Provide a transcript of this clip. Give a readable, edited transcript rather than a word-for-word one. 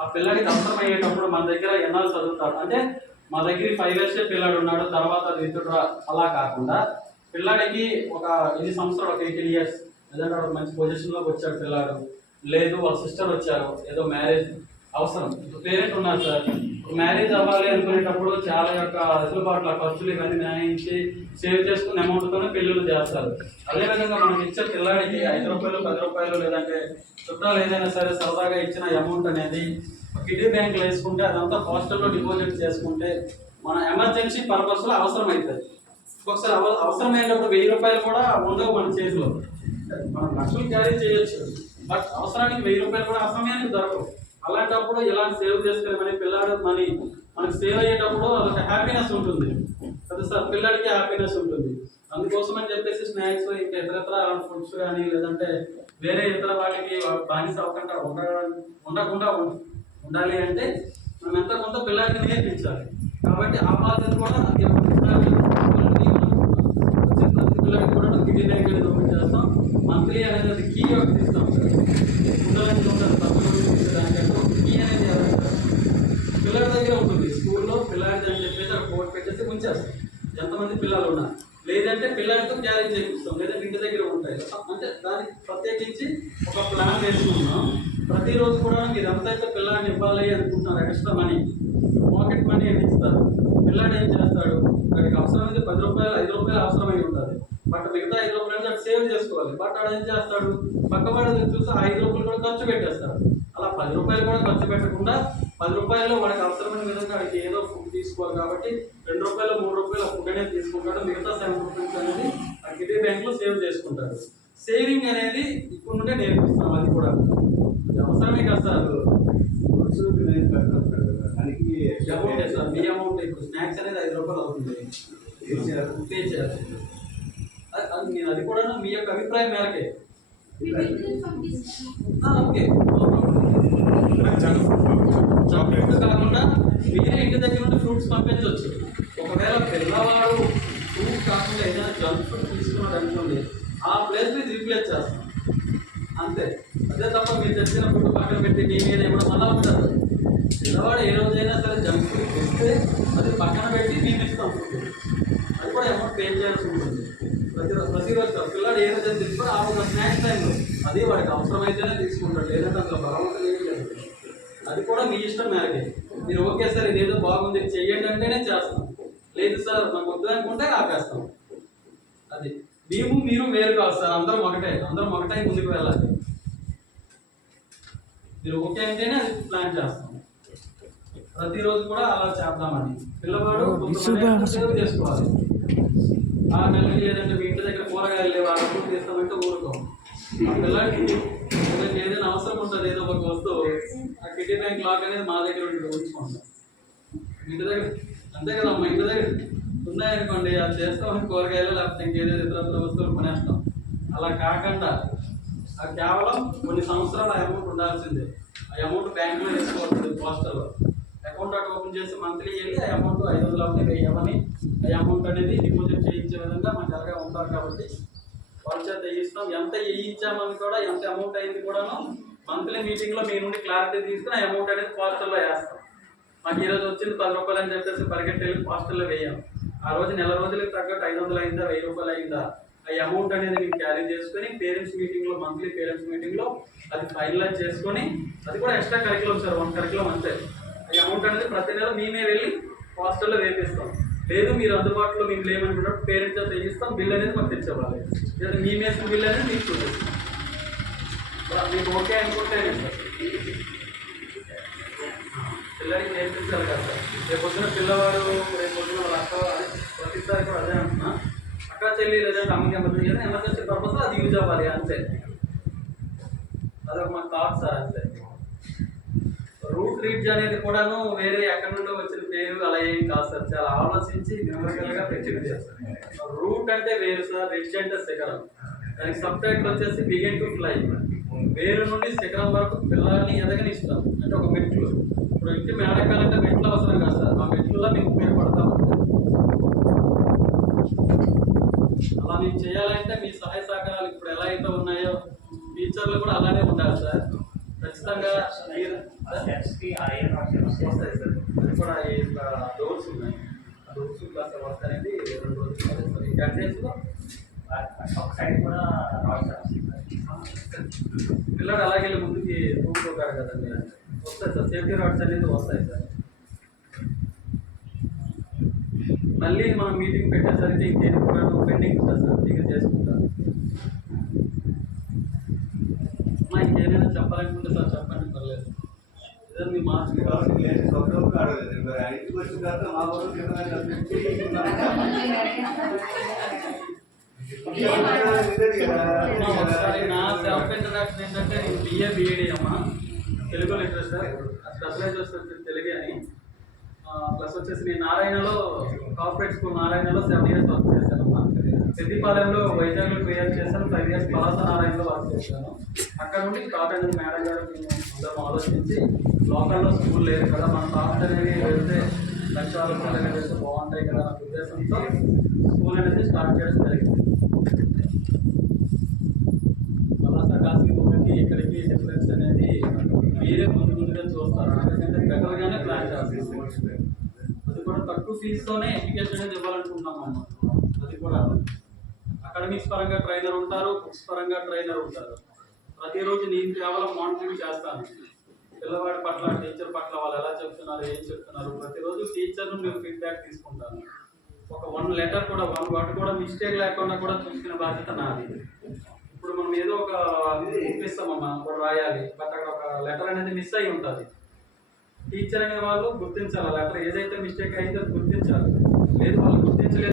ఆ పిల్లడికి అవసరం అయ్యేటప్పుడు మన దగ్గర ఎన్నాళ్ళు చదువుతాడు అంటే మా దగ్గర 5 years పిల్లాడు ఉన్నాడు తర్వాత విత్డ్రా అలా కాకుండా పిల్లాడికి ఒక 8 సంవత్సరాలు ఒక 18 years ఏదంటే ఒక మంచి పొజిషన్లోకి వచ్చాడు పిల్లాడు, లేదు వాళ్ళ సిస్టర్ వచ్చారు, ఏదో మ్యారేజ్ అవసరం, పేరెంట్ ఉన్నారు సార్, మ్యారేజ్ అవ్వాలి అనుకునేటప్పుడు చాలా యొక్క వెసులుబాట్ల ఖర్చులు ఇవన్నీ న్యాయించి సేవ్ చేసుకున్న అమౌంట్తోనే పెళ్ళిళ్ళు చేస్తారు. అదేవిధంగా మనకి ఇచ్చే పిల్లాడికి 5 రూపాయలు 10 రూపాయలు లేదంటే చుట్టాలు ఏదైనా సరే సరదాగా ఇచ్చిన అమౌంట్ అనేది కిడ్నీ బ్యాంకులో వేసుకుంటే అదంతా హాస్టల్లో డిపాజిట్ చేసుకుంటే మన ఎమర్జెన్సీ పర్పస్లో అవసరం అవుతుంది. ఒకసారి అవసరమైనప్పుడు 1000 రూపాయలు కూడా ఉండవు మన చేతిలో, మనం లక్షలు క్యారీ చేయొచ్చు, బట్ అవసరానికి 1000 రూపాయలు కూడా ఆ సమయానికి దొరకవు. అలాంటప్పుడు ఇలాంటి సేవ్ చేసుకునే మనీ పిల్లాడు మనీ మనకి సేవ్ అయ్యేటప్పుడు అదొక హ్యాపీనెస్ ఉంటుంది కదా సార్, పిల్లాడికి హ్యాపీనెస్ ఉంటుంది. అందుకోసం అని చెప్పేసి స్నాక్స్ ఇంకా ఇతరత్ర ఫుడ్స్ కానీ లేదంటే వేరే ఇతర వాటికి బానిస అవ్వకుండా ఉండకుండా ఉండాలి అంటే మనం ఎంత కొంత పిల్లాడికి నేర్పించాలి. కాబట్టి ఆ బాధ్యత కూడా పిల్లలకి కూడా కిడ్నీ బ్యాంక్ అనేది ఓపెన్ చేస్తాం. మంత్లీ అనేది అది కీ ఒకటి ఇస్తాం సార్, కీ అనేది పిల్లడి దగ్గర ఉంటుంది స్కూల్లో. పిల్లాడి అని చెప్పేసి అక్కడ కోట్ పెట్టేసి ఉంచేస్తాం ఎంతమంది పిల్లలు ఉన్నారు, లేదంటే పిల్లలతో క్యారీ చేపిస్తాం, లేదంటే ఇంటి దగ్గర ఉంటాయి. అంటే దానికి ప్రత్యేకించి ఒక ప్లాన్ వేసుకున్నాం. ప్రతిరోజు కూడా మీరు ఎంతైతే పిల్లాడిని ఇవ్వాలి అనుకుంటున్నారు ఎక్స్ట్రా మనీ పాకెట్ మనీ అని ఇస్తారు. పిల్లాడు ఏం చేస్తాడు, వాడికి అవసరమైతే 10 రూపాయలు 5 రూపాయలు అవసరమై ఉంటుంది, బట్ మిగతా 5 రూపాయలు అటు సేవ్ చేసుకోవాలి. బట్ వాడు ఏం చేస్తాడు, పక్కవాడు చూసి 5 రూపాయలు కూడా ఖర్చు పెట్టేస్తాడు. అలా 10 రూపాయలు కూడా ఖర్చు పెట్టకుండా 10 రూపాయలు వాడికి అవసరమైన విధంగా వాడికి ఏదో ఫుడ్ తీసుకోవాలి కాబట్టి 2 రూపాయలు 3 రూపాయలు ఫుడ్ అనేది తీసుకుంటాడు. మిగతా 7 రూపీస్ అనేది ఆ కిడ్నీ బ్యాంక్లో సేవ్ చేసుకుంటాడు. సేవింగ్ అనేది ఇప్పుడు నుండే నేర్పిస్తాం. అది కూడా అవసరమే కదా సార్, అమౌంట్ సార్, మీ అమౌంట్ ఇప్పుడు స్నాక్స్ అనేది 5 రూపాయలు అవుతుంది, పే చేయాలి. అది కూడా మీ యొక్క అభిప్రాయం మేరకే. ఓకే, చాక్లెట్స్ కాకుండా మీరే ఇంటి దగ్గర నుండి ఫ్రూట్స్ పంపించవచ్చు. ఒకవేళ పిల్లవాడు ఫ్రూట్ కాకుండా ఏదైనా జంక్ ఫుడ్ తీసుకున్నాడు అనుకోండి, ఆ ప్లేస్ మీద రీప్లేస్ చేస్తాం అంతే. అదే తప్ప మీరు తెచ్చిన ఫుడ్ పక్కన పెట్టి మీ మీద ఇవ్వడం అలా ఉండదు. పిల్లవాడు ఏ రోజైనా సరే జంక్ ఫుడ్ తెస్తే అది పక్కన పెట్టి మేము ఇస్తాం ఫుడ్, అది కూడా అమౌంట్ పే చేయాల్సి ఉంటుంది. ప్రతిరోజు పిల్లాడు ఏ రోజైనా తీసుకొని ఆ ఒక స్నాక్స్ టైంలో అది వాడికి అవసరమైతేనే తీసుకుంటాడు, లేదంటే అందులో బలవంతం ఏం లేదు. అది కూడా మీ ఇష్టం మేరకే. మీరు ఓకే సార్ ఇదేదో బాగుంది చెయ్యండి అంటేనే చేస్తాం, లేదు సార్ నాకు వద్దు అనుకుంటే ఆపేస్తాం. అది మీరు వేరు కాదు సార్, అందరం ఒకటే ముందుకు వెళ్ళాలి. మీరు ఓకే అంటేనే అది ప్లాన్ చేస్తాం. ప్రతిరోజు కూడా అలా చేద్దామని పిల్లవాడు సేవ్ చేసుకోవాలి. ఆ నెలకి లేదంటే మీ ఇంటి దగ్గర కూరగాయలు లేవు అప్పుడు తీస్తామంటే ఊరుకోం. ఆ పిల్లడికి ఏదైనా అవసరం ఉంటుంది, ఏదో ఒక వస్తువు ఆ కిడ్నీ బ్యాంక్ లాక్ అనేది మా దగ్గర ఉంచుకుంటాం. ఇంటి దగ్గర అంతే కదా, మా ఇంటి దగ్గర ఉన్నాయనుకోండి అది చేస్తామని కూరగాయలు లేకపోతే ఇంకేదైనా ఇతర వస్తువులు కొనేస్తాం. అలా కాకుండా అది కేవలం కొన్ని సంవత్సరాలు ఆ అమౌంట్ ఉండాల్సిందే. ఆ అమౌంట్ బ్యాంకులో వేసుకోవాల్సింది, పోస్టల్లో అకౌంట్ అటు ఓపెన్ చేసి మంత్లీ వెళ్ళి ఆ అమౌంట్ 500 అవన్నీ 1000 అవన్నీ ఆ అమౌంట్ అనేది డిపాజిట్ చేయించే విధంగా మన జరగా ఉంటారు. కాబట్టి వాళ్ళ చేత వేయిస్తాం. ఎంత వేయించామని కూడా ఎంత అమౌంట్ అయింది కూడాను మంత్లీ మీటింగ్లో మీ నుండి క్లారిటీ తీసుకుని ఆ అమౌంట్ అనేది పోస్టల్లో వేస్తాం. మాకు ఈరోజు వచ్చింది 10 రూపాయలు అని చెప్పేసి పరిగెట్టి వెళ్ళి పోస్టల్లో వేయాం. ఆ రోజు నెల రోజులకు తగ్గట్టు 500 అయిందా 1000 రూపాయలు అయిందా ఆ అమౌంట్ అనేది మేము క్యారీ చేసుకొని పేరెంట్స్ మీటింగ్లో మంత్లీ పేరెంట్స్ మీటింగ్లో అది ఫైనలైజ్ చేసుకొని అది కూడా ఎక్స్ట్రా కరికులం సార్, 1 కరికులం అంతే. ఆ అమౌంట్ అనేది ప్రతి నెల మేమే వెళ్ళి హాస్టల్లో వేపిస్తాం. లేదు మీరు అందుబాటులో మేము లేమనుకున్నప్పుడు పేరెంట్స్ చేత వేయిస్తాం. బిల్ అనేది మాకు తెచ్చేవాళ్ళు, లేదా మీ వేసిన బిల్ అనేది మీకు చూపిస్తాం. మీకు ఓకే అనుకుంటేనే సార్ పిల్లలకి నేర్పించాలి కదా సార్. రేపు పొద్దున పిల్లవాడు రేపు పొద్దున వాళ్ళ అక్క ప్రతిసారి కూడా అదే అంటున్నా, అక్క చెల్లి లేదంటే అమ్మకి ఎమర్జెన్సీ పర్పస్ అది యూజ్ అవ్వాలి అంతే. అదొక మాకు థాట్ సార్ అంతే. రూట్ రిడ్జ్ అనేది కూడాను వేరే ఎక్కడి నుండి వచ్చిన పేరు అలా ఏం కాదు సార్, చాలా ఆలోచించి న్యూమరికల్గా పెట్టింది. రూట్ అంటే వేరు సార్, రిడ్జ్ అంటే శిఖరం. దానికి సబ్ టైటిల్ వచ్చేసి బిగిన్ టు ఫ్లై. వేరు నుండి శిఖరం వరకు పిల్లల్ని ఎదగనిస్తాం. అంటే ఒక మెట్లు, ఇప్పుడు ఇంటి మేడకాలంటే మెట్లు అవసరం కాదు సార్, ఆ మెట్లలో మేము ఉపయోగపడతాం. అలా మేము చేయాలంటే మీ సహాయ సహకారాలు ఇప్పుడు ఎలా అయితే ఉన్నాయో ఫ్యూచర్లో కూడా అలానే ఉండాలి సార్. ఖచ్చితంగా కి ఐఎన్ వస్తాయి సార్. అది కూడా ఇట్లా డోర్స్ ఉన్నాయి. ఆ డోర్స్ ప్లస్ వర్క్ అనేది 2 రోజులు ఈ 10 డేస్లో ఒక సైడ్ కూడా పిల్లడు అలాగే వెళ్ళి ముందుకి తూపుకోగాడు కదండి. వస్తాయి సార్, సేఫ్టీ రాడ్స్ అనేది వస్తాయి సార్. మళ్ళీ మనం మీటింగ్ పెట్టేసరికి ఇంకేది కూడా పెండింగ్ ఉంటుంది సార్, దగ్గర చేసుకుంటాను. మా ఇంకేమైనా చెప్పాలనుకుంటే సార్ చెప్పండి, పర్లేదు. ఇదే మీ మార్చి ఒకసారి నా సెల్ఫ్ ఇంట్రడక్షన్ ఏంటంటే నేను బిఏ బిఏడి అమ్మా, తెలుగు లిటరేచర్, స్పెషలైజ్ వచ్చి తెలుగే అని. ప్లస్ వచ్చేసి నేను నారాయణలో కార్పొరేట్ స్కూల్ నారాయణలో 7 years వర్క్ చేశాను అమ్మా. పెద్దిపాలెంలో వైజాగ్లో 3 years చేశాను, 5 years పలాస నారాయణలో వర్క్ చేశాను. అక్కడ నుండి స్టార్ట్ అయిన మేడం గారు మేము అందరం ఆలోచించి లోకల్లో స్కూల్ లేదు కదా, మన టాప్ అనేది వెళ్తే లక్ష్యాలు చేస్తే బాగుంటాయి కదా అనే ఉద్దేశంతో స్కూల్ అనేది స్టార్ట్ చేయడం జరిగింది. పలాస కాశీకి ఇక్కడికి డిఫరెన్స్ అనేది మీరే ముందుగా చూస్తారు, ఎందుకంటే బెటర్గానే ప్లాన్ చేస్తారు. అది కూడా తక్కువ ఫీజుతోనే ఎడ్యుకేషన్ అనేది ఇవ్వాలనుకుంటున్నాం అన్నమాట. అది కూడా అకాడమిక్స్ పరంగా ట్రైనర్ ఉంటారు, బుక్స్ పరంగా ట్రైనర్ ఉంటారు. ప్రతిరోజు నేను కేవలం మానిటరింగ్ చేస్తాను, పిల్లవాడి పట్ల టీచర్ పట్ల వాళ్ళు ఎలా చెప్తున్నారు, ఏం చెప్తున్నారు. ప్రతిరోజు టీచర్ నుండి ఫీడ్బ్యాక్ తీసుకుంటాను. ఒక 1 letter కూడా 1 word కూడా మిస్టేక్ లేకుండా కూడా చూసుకునే బాధ్యత నాది. ఇప్పుడు మనం ఏదో ఒక బుక్ ఇస్తామమ్మా, కూడా రాయాలి, బట్ అక్కడ ఒక లెటర్ అనేది మిస్ అయి ఉంటుంది. టీచర్ అనే వాళ్ళు గుర్తించాలి, లెటర్ ఏదైతే మిస్టేక్ అయితే గుర్తించాలి, లేదు వాళ్ళు